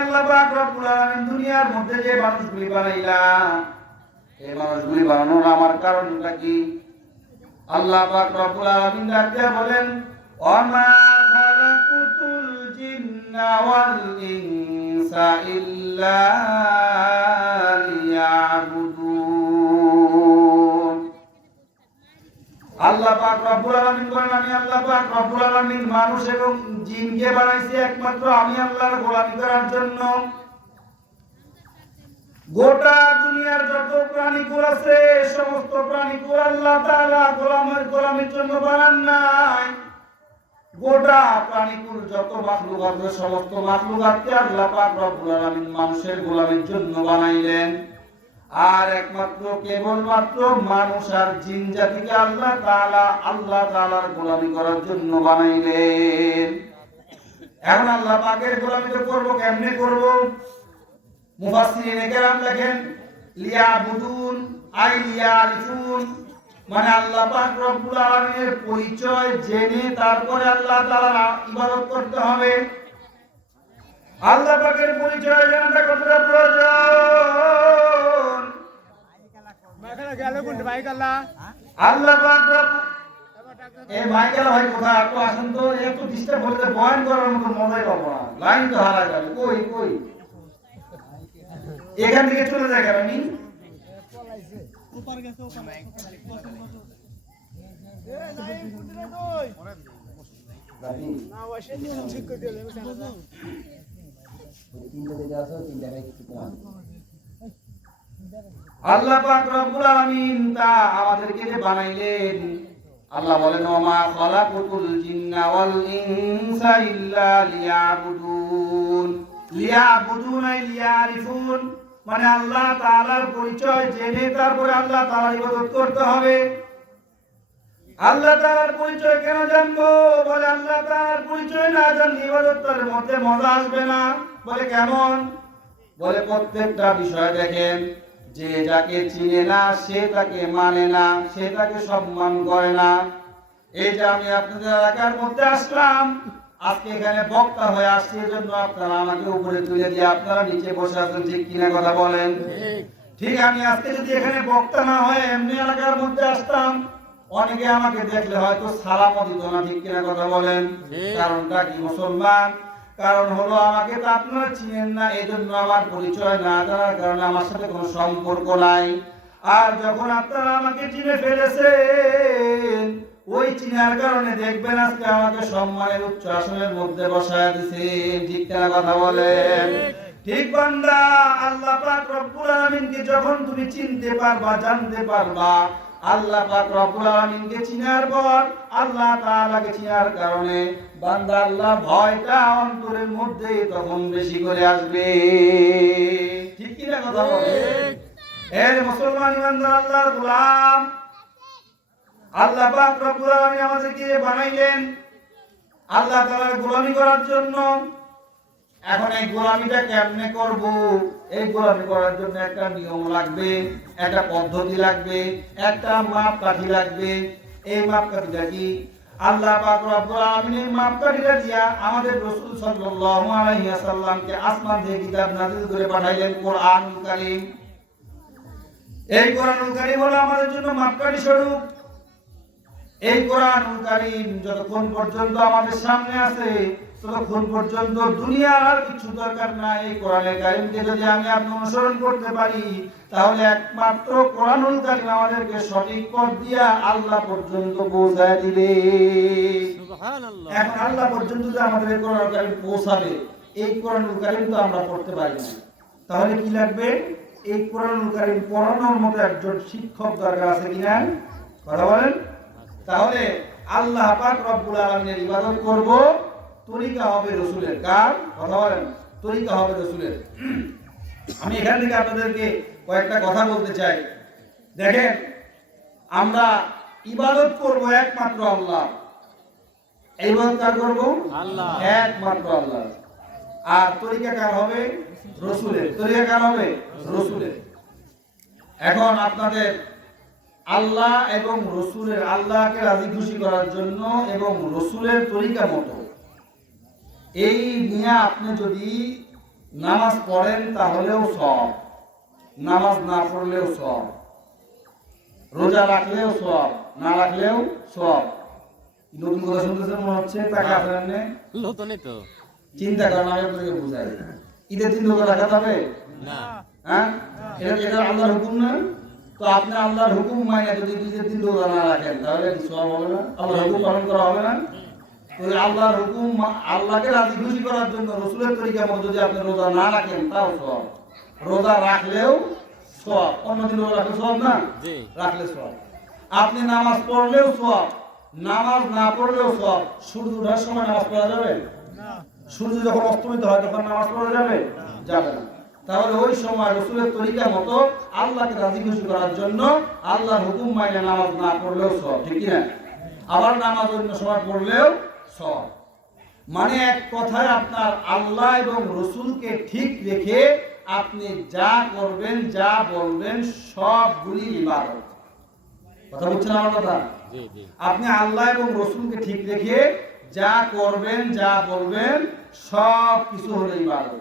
আল্লাহ দুনিয়ার মধ্যে যে মানুষগুলি বানাইলাম, এই মানুষগুলি বানানোর আমার কারণটা কি? আল্লাহ পাক রব্বুল আলামিন বলেন, অমা খালাকুতুল জিন্না ওয়াল ইনসা ইল্লা লিয়াবুদুন আল্লাহ পাক রব্বুল আলামিন বলেন, আমি আল্লাহ পাক রব্বুল আলামিন মানুষ এবং জিনকে বানাইছি একমাত্র আমি আল্লাহর গোলামি করার জন্য। গোটা দুনিয়ার যত প্রাণীকুল আছে, সমস্ত প্রাণীকুল আল্লাহ তাআলা গোলামের গোলামের জন্য বানান নাই। গোটা প্রাণীকুল যত মাখলুক আছে, সমস্ত মাখলুকাতকে আল্লাহ পাক রব্বুল আলামিন মানুষের গোলামের জন্য বানাইলেন। আর একমাত্র, কেবলমাত্র মানুষ আর জিন জাতিকে আল্লাহ তাআলা, আল্লাহ তাআলার গোলামি করার জন্য বানাইলেন। এখন আল্লাহ পাকের গোলামি তো করব, কেমনে করব? লেখেন, লিয়াবুদুন আই লিয়ারিফুন। মানে আল্লাহ পাক রব্বুল আলামিনের পরিচয় জেনে তারপরে আল্লাহ তাআলা ইবাদত করতে হবে। আল্লাহ পাকের পরিচয় জানাটা আল্লাহ পাক এই মাইকেল ভাই কোথায়? একটু আসেন তো একটু ডিস্টার্ব হলে বয়ান করার মতো মজাই পাবো না। লাইন তো হারা গেল। কই কই? এখান থেকে চলে যায় কেন নি? আল্লাহ পাক রব্বুল আলামিন তা আমাদেরকে যে বানাইলেন। আল্লাহ বলেন, ওমা খালাকুতুল জিন্না ওয়াল ইনসা ইল্লা লিয়াবুদুন। লিয়াবুদুন আই লিয়ারিফুন। মানে আল্লাহ তাআলার পরিচয় জেনে তারপরে আল্লাহ তাআলার ইবাদত করতে হবে। আল্লাহ তাআলার পরিচয় কেন জানব? বলে, আল্লাহ তাআলার পরিচয় না জানলে ইবাদতের মধ্যে মজা আসবে না। বলে, কেমন? বলে, প্রত্যেকটা বিষয় দেখেন যে যাকে চিনে না সে তাকে মানে না সে তাকে সম্মান করে না। এই যে আমি আপনাদের এলাকার মধ্যে আসলাম আজকে এখানে বক্তা হয়ে আসছি এজন্য আপনারা আমাকে উপরে তুলে দিয়ে আপনারা নিচে বসে আছেন ঠিক কিনা কথা বলেন? ঠিক আমি আজকে যদি এখানে বক্তা না হয় এমনি এলাকার মধ্যে আসতাম অনেকে আমাকে দেখলে হয়তো সালামও দিত না ঠিক কিনা কথা বলেন? কারণটা কি মুসলমান? কারণ হলো আমাকে তো আপনারা চিনেন না এই জন্য আমার পরিচয় না জানার কারণে আমার সাথে কোনো সম্পর্ক নাই। আর যখন আপনারা আমাকে চিনে ফেলেছেন, ওই চিনার কারণে দেখবেন আজকে আমাকে সম্মানের উচ্চ আসনের মধ্যে বসায় দিছেন। ঠিক কথা বলেন? ঠিক বান্দা, আল্লাহ পাক রব্বুল আলামিনকে যখন তুমি চিনতে পারবা, জানতে পারবা, আল্লাহ পাক রব্বুল আলামিনকে চিনার পর আল্লাহ তাআলাকে চিনার কারণে বান্দা আল্লাহ ভয়টা অন্তরের মধ্যে তখন বেশি করে আসবে। ঠিক কি না কথা এর মুসলমান ইমানদার আল্লাহর গোলাম। আল্লাহ পাক রব্বুল আলামিন আমাদেরকে বানাইলেন আল্লাহ তাআলার গোলামি করার জন্য। এখন এই গোলামিটা কেমনে করব? এই গোলামি করার জন্য একটা নিয়ম লাগবে একটা পদ্ধতি লাগবে একটা মাপকাঠি লাগবে। এই মাপকাঠিটা কি? আল্লাহ পাক রব্বুল আলামিন মাপকাঠিটা দিয়া আমাদের রাসূল সাল্লাল্লাহু আলাইহি ওয়াসাল্লামকে আসমান থেকে কিতাব নাযিল করে পাঠাইলেন কোরআনুল কারীম। এই কোরআনুল কারীম হলো আমাদের জন্য মাপকাঠি স্বরূপ। এই কোরআনুল কারীম যতক্ষণ পর্যন্ত আমাদের সামনে আছে ততক্ষণ পর্যন্ত দুনিয়ার আর কিছু দরকার নাই। কোরআনের কারীমকে যদি আমি আপনি অনুসরণ করতে পারি তাহলে একমাত্র কোরআনুল কারীম আমাদেরকে সঠিক পথ দিয়া আল্লাহ পর্যন্ত পৌঁছায় দিবে। এখন আল্লাহ পর্যন্ত যে আমাদের এই কোরআনুল কারীম পৌঁছাবে এই কোরআনুল কারীম তো আমরা পড়তে পারি না। তাহলে কি লাগবে? এই কোরআনুল কারীম পড়ানোর মতো একজন শিক্ষক দরকার আছে কিনা কথা বলেন? তাহলে আল্লাহ পাক রব্বুল আলামিনের ইবাদত করব। তরিকা হবে রসুলের। কার? কথা বলেন। তরিকা হবে রসুলের। আমি এখান থেকে আপনাদেরকে কয়েকটা কথা বলতে চাই। দেখেন আমরা ইবাদত করব একমাত্র আল্লাহ। এই কার করব? আল্লাহ। একমাত্র আল্লাহ। আর তরিকা কার হবে? রসুলের। তরিকা কার হবে? রসুলের। এখন আপনাদের আল্লাহ এবং রসুলের আল্লাহকে রাজি খুশি করার জন্য এবং রসুলের তরিকা মতো এই নিয়ে আপনি যদি নামাজ পড়েন তাহলেও সব। নামাজ না পড়লেও সব। রোজা রাখলেও সব না রাখলেও সব। নতুন কথা শুনতেছেন মনে হচ্ছে টাকা আপনার নেই নতুনই তো। চিন্তা করেন আমি আপনাকে বুঝাই ঈদের দিন রোজা রাখা যাবে? না। হ্যাঁ? এটা এটা আল্লাহর হুকুম না? তো আপনি আল্লাহর হুকুম মানে যদি ঈদের দিন রোজা না রাখেন তাহলে সব হবে না? আল্লাহর হুকুম পালন করা হবে না? তো আল্লাহর হুকুম আল্লাহকে রাজি খুশি করার জন্য রসুলের তরিকা মতো যদি আপনি রোজা না রাখেন তাও সব রোজা রাখলেও সব অন্যদিন রোজা রাখলে সব না? রাখলে সব আপনি নামাজ পড়লেও সব নামাজ না পড়লেও সব সূর্য ওঠার সময় নামাজ পড়া যাবে? সূর্য যখন অস্তমিত হয় তখন নামাজ পড়া যাবে? যাবে না। তাহলে ওই সময় রসুলের তরিকা মতো আল্লাহকে রাজি খুশি করার জন্য আল্লাহর হুকুম মাইনে নামাজ না পড়লেও সব ঠিক কি না আবার নামাজ অন্য সময় পড়লেও সব। মানে এক কথায় আপনার আল্লাহ এবং রসুলকে ঠিক রেখে আপনি যা করবেন যা বলবেন সবগুলি ইবাদত। কথা বুঝছেন আমার কথা? আপনি আল্লাহ এবং রসুলকে ঠিক রেখে যা করবেন যা বলবেন সব কিছু হলো ইবাদত।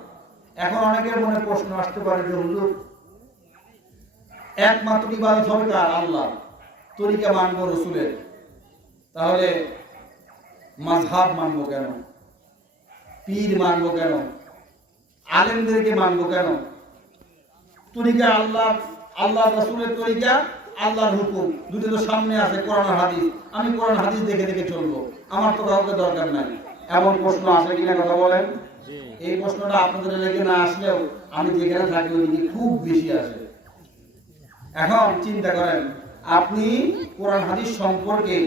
এখন অনেকের মনে প্রশ্ন আসতে পারে যে হুজুর একমাত্র ইবাদত হবে কার? আল্লাহ তরিকা মানব রসুলের। তাহলে মাঝহাব মানবো কেন? পীর মানবো কেন? আলেমদেরকে মানবো কেন? তরিকা আল্লাহ আল্লাহ রসুলের তরিকা আল্লাহর হুকুম। দুটো তো সামনে আছে কোরআন হাদিস। আমি কোরআন হাদিস দেখে দেখে চলবো। আমার তো কাউকে দরকার নাই। এমন প্রশ্ন আসে কিনা কথা বলেন? এই প্রশ্নটা আপনাদের লেগে না আসলেও আমি যেখানে থাকি ওইদিকে খুব বেশি আসে। এখন চিন্তা করেন আপনি কোরআন হাদিস সম্পর্কে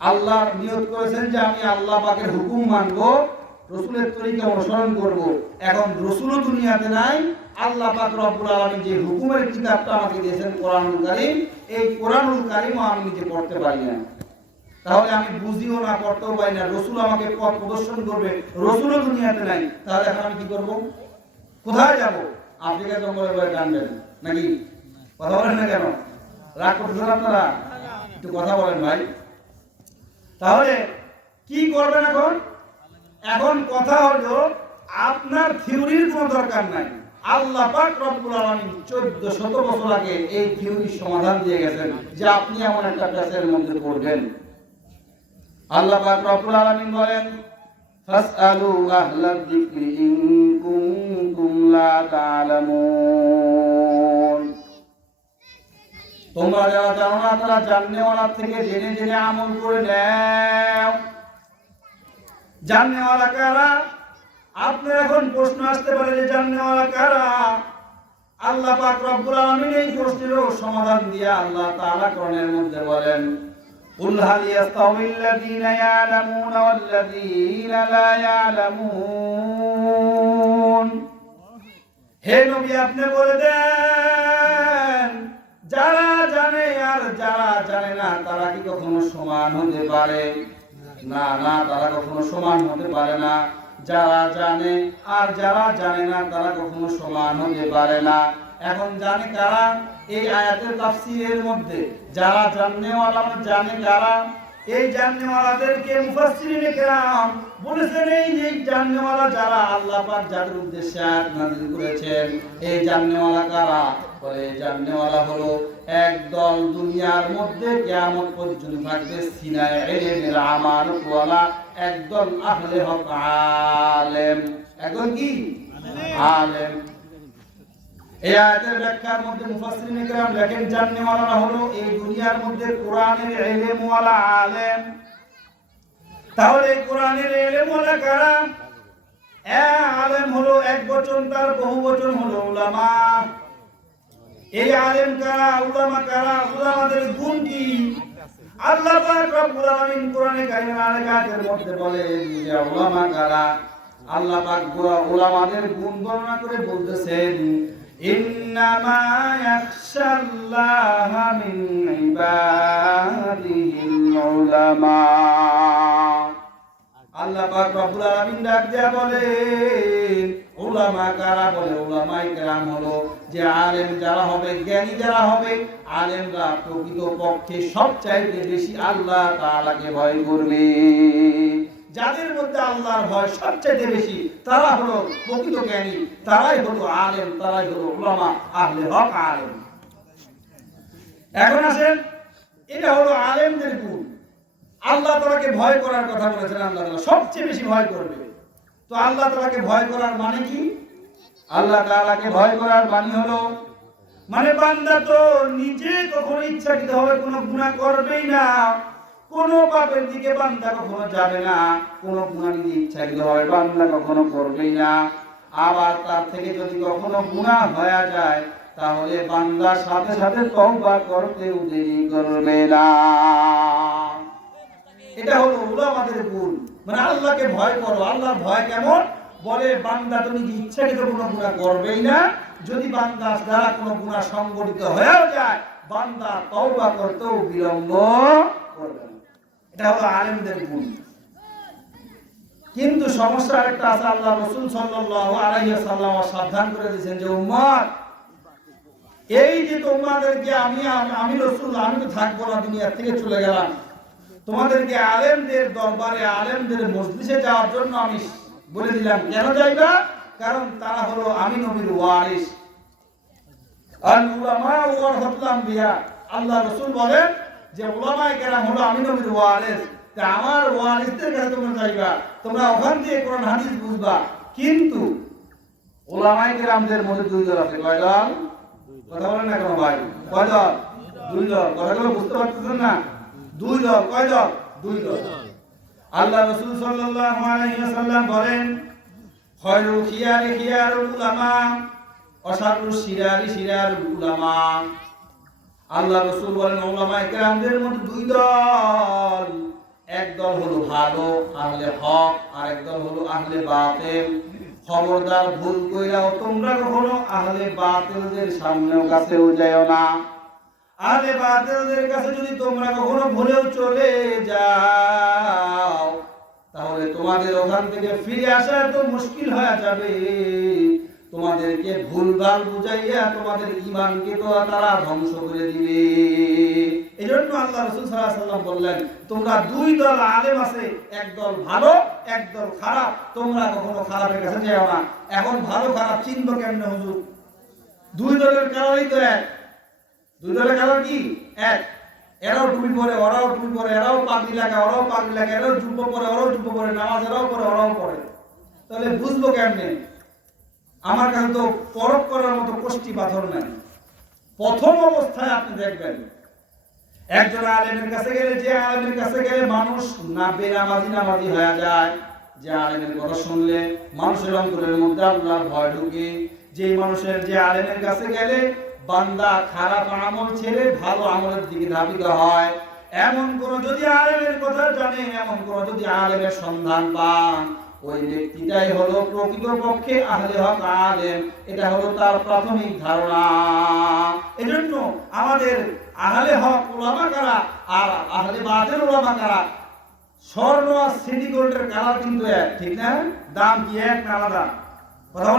আল্লাহ নিয়ত করেছেন যে আমি আল্লাহ পাকের হুকুম মানবো, রসুলের তরিকা অনুসরণ করব। এখন রসুলও দুনিয়াতে নাই, আল্লাহ পাক রব্বুল আলামিন যে হুকুমের কিতাবটা আমাকে দিয়েছেন কোরআনুল কারীম, এই কোরআনুল কারীমও আমি নিজে পড়তে পারি না তাহলে আমি বুঝিও না করতেও পারি না, রসুল আমাকে পথ প্রদর্শন করবে, রসুলও দুনিয়াতে নাই, তাহলে এখন আমি কি করব? কোথায় যাব? আফ্রিকা জঙ্গলে বলে টানবেন নাকি? কথা বলেন না কেন? রাগ করতেছেন আপনারা? একটু কথা বলেন ভাই। তাহলে কি করবেন এখন? এখন কথা হলো, আপনার থিওরির কোনো দরকার নাই। আল্লাহ পাক রব্বুল আলামিন 1400 বছর আগে এই থিওরির সমাধান দিয়ে গেছেন যে আপনি এমন একটা প্যাসের মধ্যে পড়বেন। আল্লাহ পাক রব্বুল আলামিন বলেন, ফাসআলু আহলাল যিকরি ইন কুনতুম লা তা'লামুন তোমরা যারা জানো না তারা জাননেওয়ালার থেকে জেনে জেনে আমল করে নাও জাননেওয়ালা কারা আপনার এখন প্রশ্ন আসতে পারে যে জাননেওয়ালা কারা আল্লাহ পাক রব্বুল আলামিন এই প্রশ্নেরও সমাধান দিয়ে আল্লাহ তাআলা কোরআনের মধ্যে বলেন قل هل يستوي الذين يعلمون والذين لا يعلمون হে নবী আপনি বলে দেন যারা জানে আর যারা জানে না, তারা কি কখনো সমান হতে পারে? না না, তারা কখনো সমান হতে পারে না। যারা জানে আর যারা জানে না, তারা কখনো সমান হতে পারে না। এখন জানে কারা? এই আয়াতের তাফসীরের মধ্যে। যারা জাননেওয়ালা জানে কারা? এই জাননেওয়ালাদেরকে মুফাসসিরিনে কেরাম বলেছেন, এই যে জাননেওয়ালা যারা আল্লাহ পাক যাদের উদ্দেশ্যে আয়াত নাযিল করেছেন, এই জাননেওয়ালা কারা? বলে, এই জাননেওয়ালা হলো একদল দুনিয়ার মধ্যে কিয়ামত পর্যন্ত থাকবে সিনায় ইলমের আমানতওয়ালা একদল আহলে হক আলেম। একদল কি? আলেম। এই আয়াতের ব্যাখ্যার মধ্যে মুফাসসিরিন کرام লেখেন জাননেওয়ালা হলো এই দুনিয়ার মধ্যে কোরআনের ইলমওয়ালা আলেম তাহলে কোরআনের ইলমওয়ালা কারা এ আলেম হলো এক বচন তার বহু বচন হলো উলামা এই আলেম কারা উলামা কারা উলামাদের গুণ কি আল্লাহ পাক রব্বুল আলামিন কোরআনে কারিমের আরেক আয়াতের মধ্যে বলেন যে উলামা কারা আল্লাহ পাক গুলা- উলামাদের গুণ বর্ণনা করে বলতেছেন ইন্নামা ইয়াখশাল্লাহা মিন ইবাদিহিল উলামা আল্লাহ পাক রব্বুল আলামিন ডাক দেয়া বলেন উলামা কারা বলে? উলামাই কেরাম হলো যে আলেম যারা হবে, জ্ঞানী যারা হবে, আলেমরা প্রকৃত পক্ষে সবচাইতে বেশি আল্লাহ তাআলাকে ভয় করবে। যাদের মধ্যে আল্লাহর ভয় সবচেয়ে বেশি, তারা হলো প্রকৃত জ্ঞানী, তারাই হলো আলেম, তারাই হলো উলামা, আহলে হক আলেম। এখন আসেন, এটা হলো আলেমদের গুণ। আল্লাহ তালাকে ভয় করার কথা বলেছেন, আল্লাহ সবচেয়ে বেশি ভয় করবে। তো আল্লাহ তালাকে ভয় করার মানে কি? আল্লাহ তাআলাকে ভয় করার মানে হলো মানে বান্দা তো নিজে কখনো ইচ্ছাকৃত ভাবে কোনো গুণা করবেই না। কোনো পাপের দিকে বান্দা কখনো যাবে না, কোনো গুনাহ নিজে ইচ্ছাকৃত ভাবে বান্দা কখনো করবেই না। আবার তার থেকে যদি কখনো গুনাহ হয়ে যায়, তাহলে বান্দা সাথে সাথে তওবা করতেও দেরি করবে না। এটা হলো উলামাদের গুণ। মানে আল্লাহকে ভয় করো, আল্লাহর ভয় কেমন? বলে, বান্দা তুমি কি ইচ্ছাকৃত কোনো গুণা করবেই না, যদি বান্দা দ্বারা কোনো গুণা সংগঠিত হয়েও যায়, বান্দা তওবা করতেও বিলম্ব করবে এটা হলো আলেমদের গুণ কিন্তু সমস্যা একটা আছে, আল্লাহ রসুল সাল্লাল্লাহু আলাইহি সাল্লাম সাবধান করে দিয়েছেন যে উম্মত এই যে তোমাদেরকে আমি আমি রসুল, আমি তো থাকব না, দুনিয়া থেকে চলে গেলাম। তোমাদেরকে আলেমদের দরবারে, আলেমদের মজলিসে যাওয়ার জন্য আমি বলে দিলাম, কেন যাইবা? কারণ তারা হলো আমি নবীর ওয়ারিস। আর উলামা ওয়ারহাতুল আম্বিয়া আল্লাহ রসুল বলেন যে উলামায়ে কেরাম হলো আমি নবীর ওয়ারিস। আমার ওয়ারিসদের কাছে তোমরা যাইবা, তোমরা ওখান থেকে কোরআন, হাদিস বুঝবা। কিন্তু ওলামায়ে কেরামদের মধ্যে দুই দল আছে, কয় দল? কথা বলেন না কেন ভাই? কয় দল? দুই দল। কথাগুলো বুঝতে পারতেছেন না? দুই দল। কয় দল? দুই দল। আল্লাহ রাসূল সাল্লাল্লাহু আলাইহি ওয়াসাল্লাম বলেন খয়রুল খিয়ারি খিয়ারুল উলামা অসারুল শিরারি শিরারুল উলামা। আল্লাহ রাসূল বলেন উলামা ইকরামদের মধ্যে দুই দল। এক দল হলো ভালো, আহলে হক আর এক দল হলো আহলে বাতেল। খবরদার ভুল কইরাও তোমরা কখনো আহলে বাতিলদের সামনেও কাছেও যাও না। আহলে বাতেলদের কাছে যদি তোমরা কখনো ভুলেও চলে যাও, তাহলে তোমাদের ওখান থেকে ফিরে আসা তো মুশকিল হয়ে যাবে। তোমাদেরকে ভুলভাল বুঝাইয়া তোমাদের ইমানকে তো তারা ধ্বংস করে দিবে। এই জন্য আল্লাহ রসুল সাল্লাহ সাল্লাম বললেন, তোমরা দুই দল আলেম আছে, এক দল ভালো, এক দল খারাপ। তোমরা কখনো খারাপের কাছে যাও না। এখন ভালো খারাপ চিনব কেমনে হুজুর? দুই দলের কারণই তো এক। দুই দলের কারণ কি? এক, এরাও টুপি পরে, ওরাও টুপি পরে, এরাও পাগলি লাগে ওরাও পাগড়ি লাগা এরাও জুব্বো পরে, ওরাও জুব্বো পরে, নামাজ এরাও পরে, ওরাও পরে। তাহলে বুঝব কেমনে? আমার কাছে তো পরক করার মতো কষ্টি পাথর নাই। প্রথম অবস্থায় আপনি দেখবেন, একজন আলেমের কাছে গেলে, যে আলেমের কাছে গেলে মানুষ না বেনামাজি নামাজি হয়ে যায়। যে আলেমের কথা শুনলে মানুষের অন্তরের মধ্যে আল্লাহর ভয় ঢুকে। যে মানুষের, যে আলেমের কাছে গেলে বান্দা খারাপ আমল ছেড়ে ভালো আমলের দিকে ধাবিত হয়। এমন কোন যদি আলেমের কথা জানে এমন কোন যদি আলেমের সন্ধান পান ওই ব্যক্তিটাই হলো আহলে হক আলেম। এটা হলো তার প্রাথমিক ধারণা। এজন্য আমাদের আহলে হক ওলামা কারা আর আহলে বাদের ওলামা কারা? স্বর্ণ আর সিটি গোল্ডের কালার কিন্তু এক, ঠিক না? দাম কি এক আলাদা? কথা